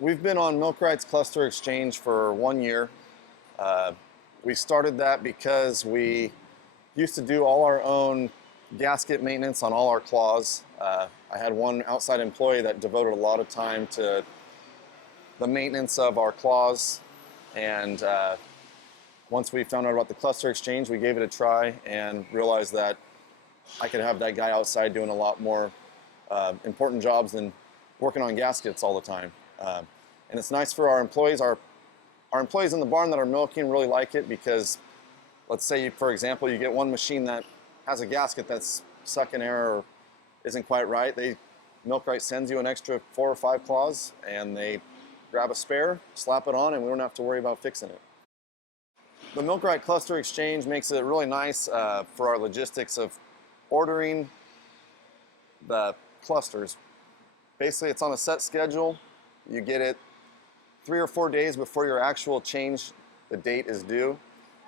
We've been on Milkrite's cluster exchange for 1 year. We started that because we used to do all our own gasket maintenance on all our claws. I had one outside employee that devoted a lot of time to the maintenance of our claws, and once we found out about the cluster exchange, we gave it a try and realized that I could have that guy outside doing a lot more important jobs than working on gaskets all the time. And it's nice for our employees. Our employees in the barn that are milking really like it because, let's say, for example, you get one machine that has a gasket that's stuck in air or isn't quite right. Milkrite sends you an extra 4 or 5 claws, and they grab a spare, slap it on, and we don't have to worry about fixing it. The Milkrite cluster exchange makes it really nice for our logistics of ordering the clusters. Basically, it's on a set schedule. You get it 3 or 4 days before your actual change, the date is due.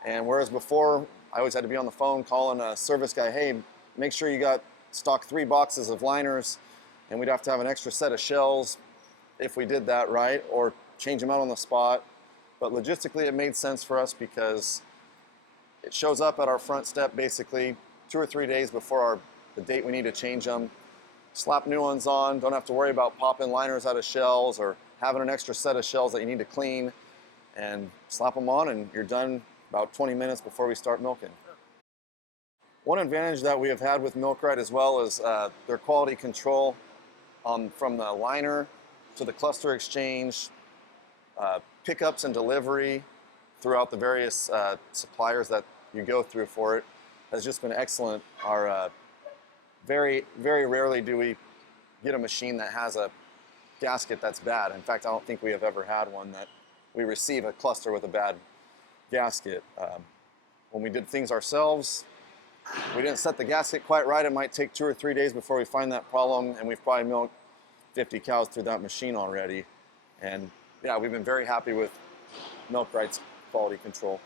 And whereas before, I always had to be on the phone calling a service guy, hey, make sure you got stock 3 boxes of liners, and we'd have to have an extra set of shells if we did that right, or change them out on the spot. But logistically, it made sense for us because it shows up at our front step basically 2 or 3 days before the date we need to change them. Slap new ones on, don't have to worry about popping liners out of shells or having an extra set of shells that you need to clean, and slap them on and you're done about 20 minutes before we start milking. One advantage that we have had with Milkrite as well is their quality control from the liner to the cluster exchange, pickups and delivery throughout the various suppliers that you go through for it has just been excellent. Very, very rarely do we get a machine that has a gasket that's bad. In fact, I don't think we have ever had one that we receive a cluster with a bad gasket. When we did things ourselves, we didn't set the gasket quite right. It might take 2 or 3 days before we find that problem, and we've probably milked 50 cows through that machine already. And yeah, we've been very happy with Milkrite's quality control.